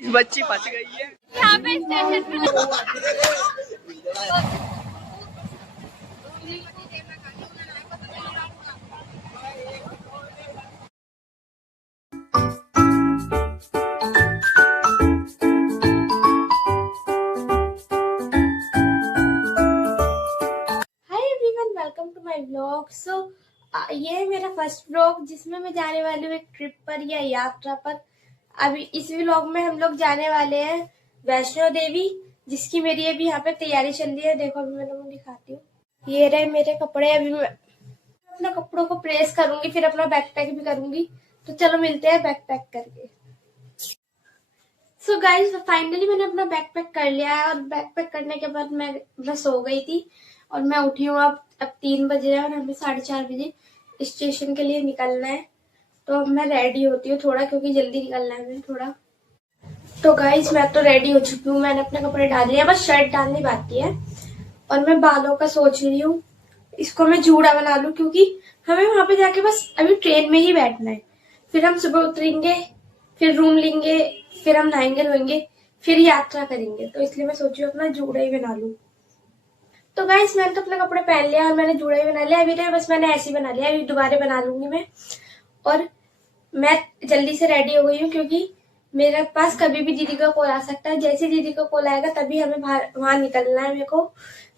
इस बच्ची फंस गई है यहाँ पे स्टेशन पे। Welcome to my vlog. ये है मेरा फर्स्ट व्लॉग जिसमें मैं जाने वाली हूँ एक ट्रिप पर या यात्रा पर। अभी इस व्लॉग में हम लोग जाने वाले हैं वैष्णो देवी, जिसकी मेरी अभी यहाँ पे तैयारी चल रही है। देखो अभी मैं तुम्हें दिखाती हूँ। ये रहे मेरे कपड़े। अभी मैं अपने कपड़ों को प्रेस करूंगी, फिर अपना बैकपैक भी करूंगी। तो चलो मिलते हैं बैकपैक करके। सो गाइस फाइनली मैंने अपना बैकपैक कर लिया है और बैकपैक करने के बाद मैं सो गई थी और मैं उठी हूँ। अब 3 बजे है और हमें 4:30 बजे स्टेशन के लिए निकलना है। तो अब मैं रेडी होती हूँ थोड़ा, क्योंकि जल्दी निकलना है हमें थोड़ा। तो गाइस मैं तो रेडी हो चुकी हूँ, मैंने अपने कपड़े डाल लिए, बस शर्ट डालनी बाकी है। और मैं बालों का सोच रही हूँ, इसको मैं जूड़ा बना लूं, क्योंकि हमें वहां पे जाके बस अभी ट्रेन में ही बैठना है। फिर हम सुबह उतरेंगे, फिर रूम लेंगे, फिर हम नहाएंगे धोएंगे, फिर यात्रा करेंगे। तो इसलिए मैं सोची अपना जूड़ा ही बना लूं। तो गाइस मैंने तो अपने कपड़े पहन लिया और मैंने जूड़ा ही बना लिया। अभी तो बस मैंने ऐसे ही बना लिया, अभी दोबारा बना लूंगी मैं। और मैं जल्दी से रेडी हो गई हूँ, क्योंकि मेरे पास कभी भी दीदी का कॉल आ सकता है। जैसे दीदी का कॉल आएगा तभी हमें वहां निकलना है। मेरे को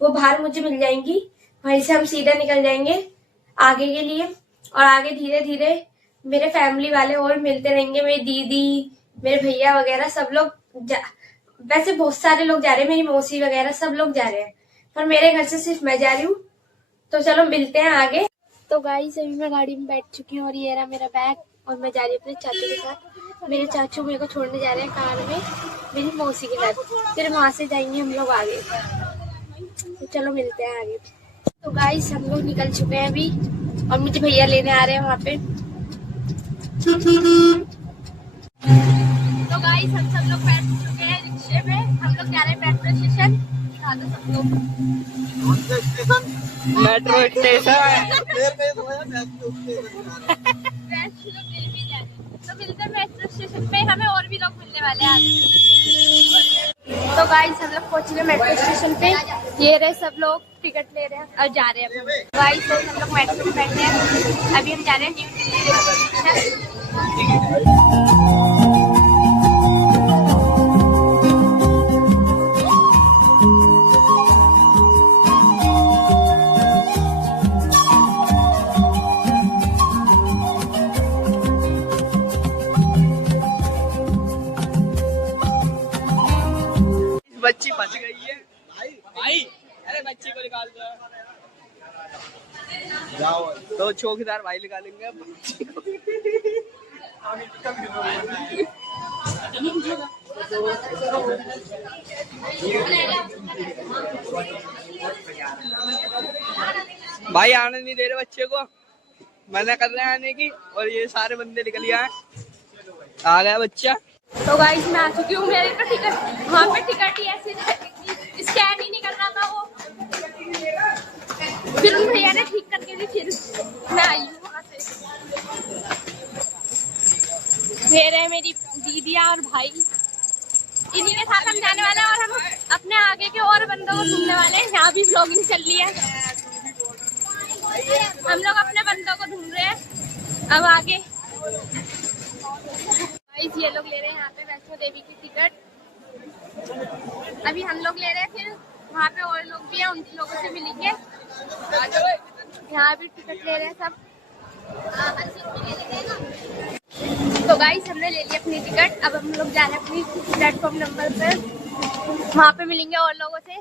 वो बाहर मुझे मिल जाएंगी, वहीं से हम सीधा निकल जाएंगे आगे के लिए। और आगे धीरे धीरे मेरे फैमिली वाले और मिलते रहेंगे, मेरी दीदी, मेरे भैया वगैरह सब लोग। वैसे बहुत सारे लोग जा रहे हैं, मेरी मौसी वगैरह सब लोग जा रहे हैं, पर मेरे घर से सिर्फ मैं जा रही हूँ। तो चलो मिलते हैं आगे। तो गाइस अभी मैं गाड़ी में बैठ चुकी हूँ और ये रहा मेरा बैग और मैं जा रही हूँ अपने चाचू के साथ। मेरे चाचू मेरे को छोड़ने जा रहे हैं कार में मेरी मौसी के साथ, फिर वहां से जाएंगे हम लोग आगे। तो चलो मिलते हैं आगे। तो गाइस हम लोग निकल चुके हैं अभी और मुझे भैया लेने आ रहे हैं वहां पे। तो गाइस हम सब लोग बैठ चुके हैं रिक्शे में, हम लोग जा रहे हैं मेट्रो स्टेशन। सब लोग मेट्रो स्टेशन। तो मिलते हैं मेट्रो स्टेशन पे, हमें और भी लोग मिलने वाले हैं आज। तो गाइस हम लोग पहुंच गए मेट्रो स्टेशन पे। ये रहे सब लोग टिकट ले रहे हैं और जा रहे हैं। गाइस हम लोग मेट्रो में बैठे हैं, अभी हम जा रहे हैं न्यू दिल्ली स्टेशन। बच्ची फंस गई है भाई। अरे बच्ची को निकाल दो। तो चौकीदार भाई निकालेंगे बच्ची को। भाई आने नहीं दे रहे बच्चे को, मना कर रहे हैं आने की, और ये सारे बंदे निकल गए। आ गया बच्चा। तो गाइस मैं आ चुकी हूँ। मेरे तो टिकट वहाँ पे टिकट ही ऐसे स्कैन ही नहीं कर रहा था वो, फिर उन भैया ने ठीक करके दी, फिर मैं आई हूँ वहाँ से। ये रहे मेरी दीदियाँ और भाई, इन्हीं के साथ हम जाने वाले हैं और हम अपने आगे के और बंदों को ढूंढने वाले हैं। यहाँ भी व्लॉगिंग चल रही है, हम लोग अपने बंदों को ढूंढ रहे हैं अब आगे। ये लोग ले रहे हैं यहाँ पे वैष्णो देवी की टिकट, अभी हम लोग ले रहे हैं, फिर वहाँ पे और लोग भी हैं, उन लोगों से मिलेंगे। यहाँ भी टिकट ले रहे हैं सब। तो गाइस हमने ले ली अपनी टिकट, अब हम लोग जा रहे हैं अपनी प्लेटफॉर्म नंबर पर, वहाँ पे मिलेंगे और लोगों से।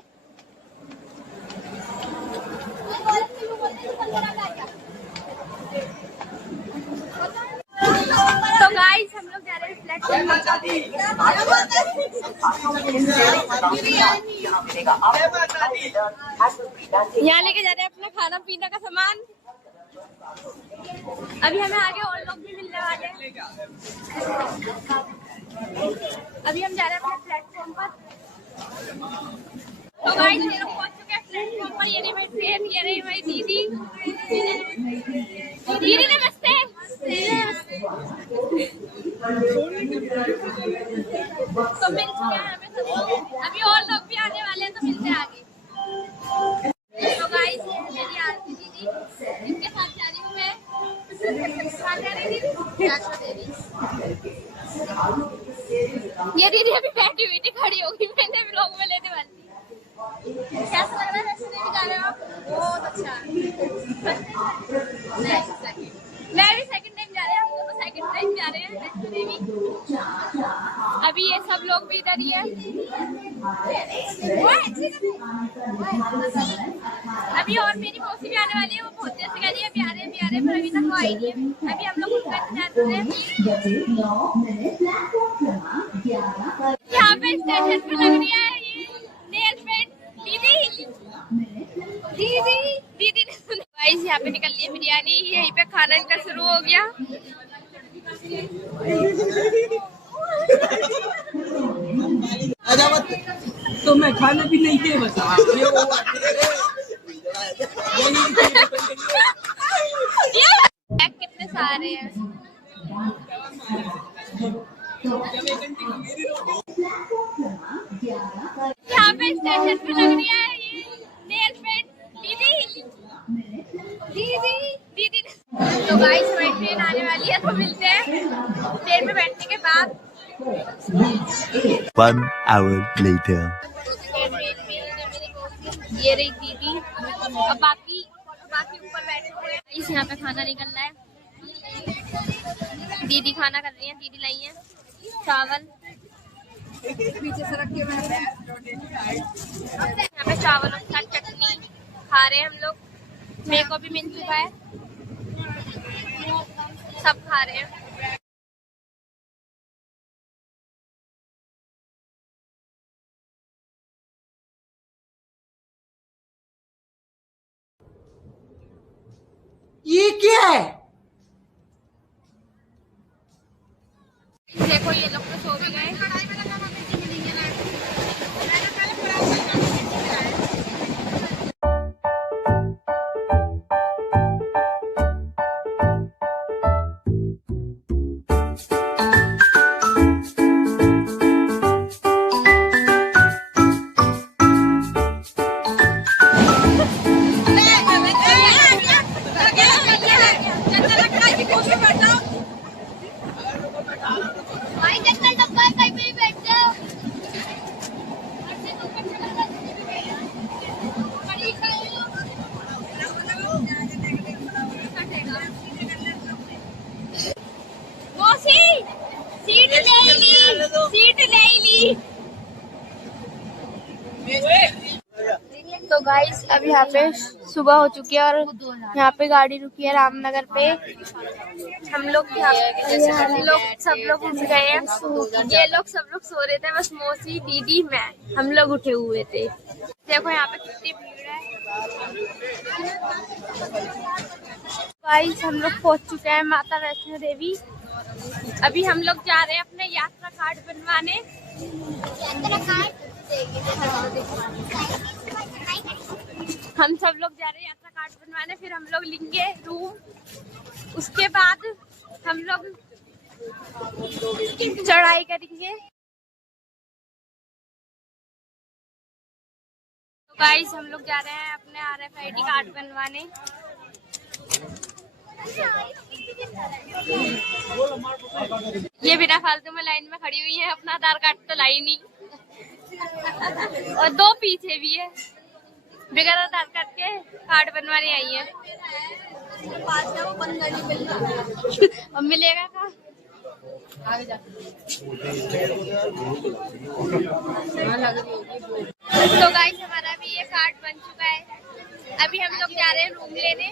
तो गाइस हम लोग जा रहे हैं प्लेटफॉर्म। यहाँ लेके जा रहे हैं अपना खाना पीना का सामान। अभी हमें आगे और लोग भी मिलने वाले हैं। अभी हम जा रहे हैं अपने प्लेटफॉर्म पर। तो गाइस ये लोग पहुंच चुके हैं प्लेटफॉर्म पर। ये रही मेरी ट्रेन, ये रही मेरी दीदी। दीदी नमस्ते। तो मिल चुके हैं हमें सब लोग, अभी और लोग भी आने वाले हैं तो मिलते हैं आगे। तो गाइस ये है मेरी आरती दीदी, इनके साथ जा रही हूँ मैं। कहाँ जा रही दीदी? वैष्णो देवी। ये दीदी अभी बैठी हुई थी, खड़ी होगी, मैंने व्लॉग में लेने वाली थी। कैसा लग रहा है वैष्णो देवी जा रहे हो आप? बहुत अच्छा। मैं भी सेकंड टाइम जा रहे हैं, हम लोग तो सेकंड टाइम जा रहे हैं वैष्णो देवी। अभी ये सब लोग भी इधर ही है। अभी और मेरी मौसी भी आने वाली है, वो बहुत देर से कह रही है प्यारे प्यारे, पर अभी तक वो आई नहीं है। अभी हम लोग उसका इंतजार कर रहे हैं। यहाँ पे स्टेशन पे लग रही है ये नेल पेंट। दीदी दीदी दीदी ने सुना। गाइस यहाँ पे निकल रही है बिरयानी, यहीं पे खाना इनका शुरू हो गया। तो मैं खाना भी नहीं दे बता। कितने सारे हैं। यहाँ पे स्टेशन पे लग रही है ये नेल पेंट। दीदी दीदी दीदी। तो गाइस हमारी ट्रेन आने वाली है, तो मिलते हैं ट्रेन में बैठने के बाद। 1 hour later. ये रही दीदी और बाकी ऊपर बैठे हुए हैं। इस यहाँ पे खाना निकल रहा है, दीदी खाना कर रही है। दीदी लाई है चावल, पीछे से रखे हुए हैं। यहाँ पे चावल और साथ चटनी खा रहे हैं हम लोग। मेरे को भी मिल चुका है, सब खा रहे हैं। ये क्या है? देखो ये लोग तो सो भी गए। तो गाइस अब यहाँ पे सुबह हो चुकी है और यहाँ पे गाड़ी रुकी है रामनगर पे। हम लोग सब लोग उठ गए हैं। ये लोग सब लोग सो रहे थे, बस मौसी दीदी मैं, हम लोग उठे हुए थे। देखो यहाँ पे कितनी भीड़ है। गाइस हम लोग पहुँच चुके हैं माता वैष्णो देवी। अभी हम लोग जा रहे हैं अपने यात्रा कार्ड बनवाने। हम सब लोग जा रहे हैं यात्रा कार्ड बनवाने, फिर हम लोग लेंगे रूम। उसके बाद हम लोग चढ़ाई करेंगे। तो गाइस हम लोग जा रहे हैं अपने RFID कार्ड बनवाने। ये बिना फालतू में लाइन में खड़ी हुई है, अपना आधार कार्ड तो लाई नहीं और दो पीछे भी है, बगैर आधार कार्ड के कार्ड बनवाने आई है। अब मिलेगा कहाँ? तो गाइस हमारा भी ये कार्ड बन चुका है। अभी हम लोग जा रहे हैं रूम लेने।